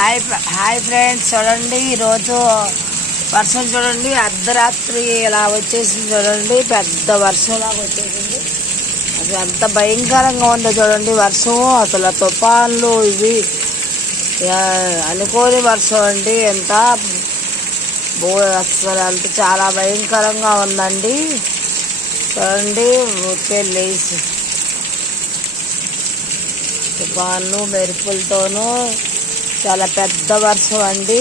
Hi friends, చూడండి ఈరోజు వర్షం చూడండి. అర్ధరాత్రి ఇలా వచ్చేసింది చూడండి, పెద్ద వర్షంలాగా వచ్చేసింది. అసలు ఎంత భయంకరంగా ఉందో చూడండి వర్షం. అసలు తుఫాన్లు ఇవి అనుకోని వర్షం అండి. అసలు అంత చాలా భయంకరంగా ఉందండి. చూడండి ఊరికే లేచి తుఫాన్లు మెరుపులతోనూ చాలా పెద్ద వర్షం అండి.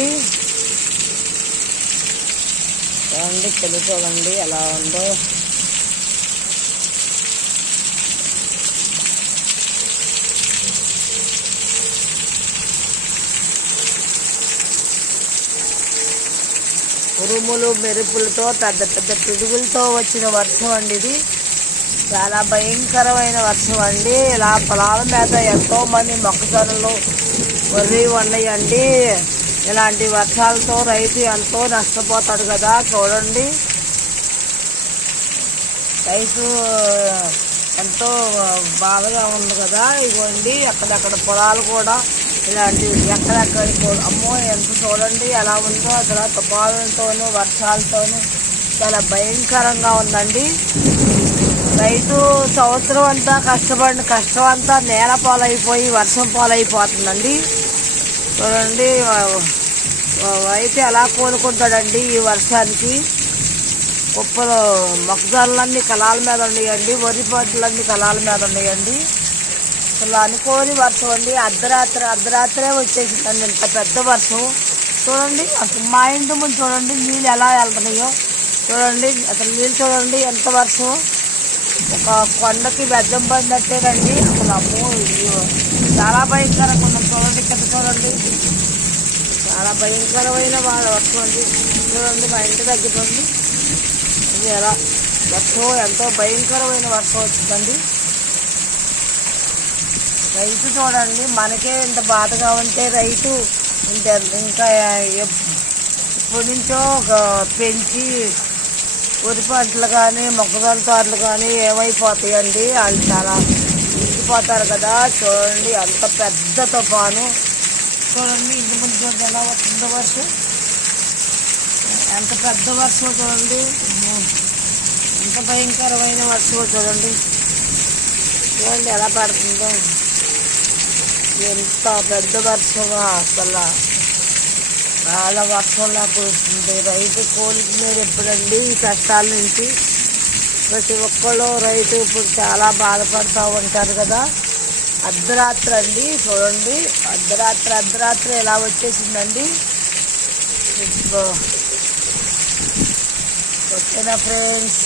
చూడండి కింద చూడండి ఎలా ఉందో. ఉరుములు మెరుపులతో పెద్ద పెద్ద పిడుగులతో వచ్చిన వర్షం అండి. ఇది చాలా భయంకరమైన వర్షం అండి. ఇలా పొలాల మీద ఎంతో మంది మొక్కజొన్నలు వరి ఉన్నాయండి. ఇలాంటి వర్షాలతో రైతు ఎంతో నష్టపోతాడు కదా. చూడండి రైతు ఎంతో బాధగా ఉంది కదా. ఇవ్వండి అక్కడక్కడ పొలాలు కూడా ఇలాంటివి ఎక్కడెక్కడ అమ్మో ఎంత చూడండి ఎలా ఉందో. అసలు తుఫానులతోనూ వర్షాలతోనూ చాలా భయంకరంగా ఉందండి. రైతు సంవత్సరం అంతా కష్టపడిన కష్టం అంతా నేల పాలైపోయి వర్షం పాలైపోతుందండి. చూడండి రైతు ఎలా కోలుకుంటాడండి ఈ వర్షానికి. కుప్పలు మొక్కజొన్నలన్నీ కలాల మీద ఉన్నాయండి, వరి పంటలన్నీ కలాల మీద ఉన్నాయండి. అసలు అనుకోని వర్షం అండి. అర్ధరాత్రే వచ్చేసిందండి ఇంత పెద్ద వర్షం. చూడండి అసలు మా ఇంటి ముందు చూడండి నీళ్ళు ఎలా వెళ్తున్నాయో చూడండి. అసలు నీళ్ళు చూడండి ఎంత వర్షం. ఒక కొండకి బెద్దం పడినట్టేనండి. అసలు అమ్మో చాలా భయంకరంగా ఉన్నాం. చూడండి ఇక్కడ చూడండి చాలా భయంకరమైన వర్షం అండి. చూడండి మా ఇంటి దగ్గర చూడండి ఇది ఎలా వర్షం ఎంతో భయంకరమైన వర్షం వచ్చిందండి. రైతు చూడండి మనకే ఇంత బాధగా ఉంటే రైతు ఇంకా ఇప్పటి నుంచో పెంచి వరి పంటలు కానీ మొక్కజొన్న తోటలు కానీ ఏమైపోతాయండి. వాళ్ళు చాలా ఇంకిపోతారు కదా. చూడండి అంత పెద్ద తుఫాను. చూడండి ఇంటి ముందు చూడండి ఎలా వస్తుందో వర్షం. ఎంత పెద్ద వర్షం చూడండి, ఎంత భయంకరమైన వర్షం చూడండి. చూడండి ఎలా పడుతుందో. ఎంత పెద్ద వర్షమా అసలు. చాలా వర్షంలా కురుస్తుంది. రైతు కోలుకునేది ఎప్పుడండి ఈ కష్టాల నుంచి. ప్రతి ఒక్కళ్ళు రైతు ఇప్పుడు చాలా బాధపడుతూ ఉంటారు కదా. అర్ధరాత్రి అండి చూడండి, అర్ధరాత్రి ఎలా వచ్చేసిందండి. ఓకేనా ఫ్రెండ్స్.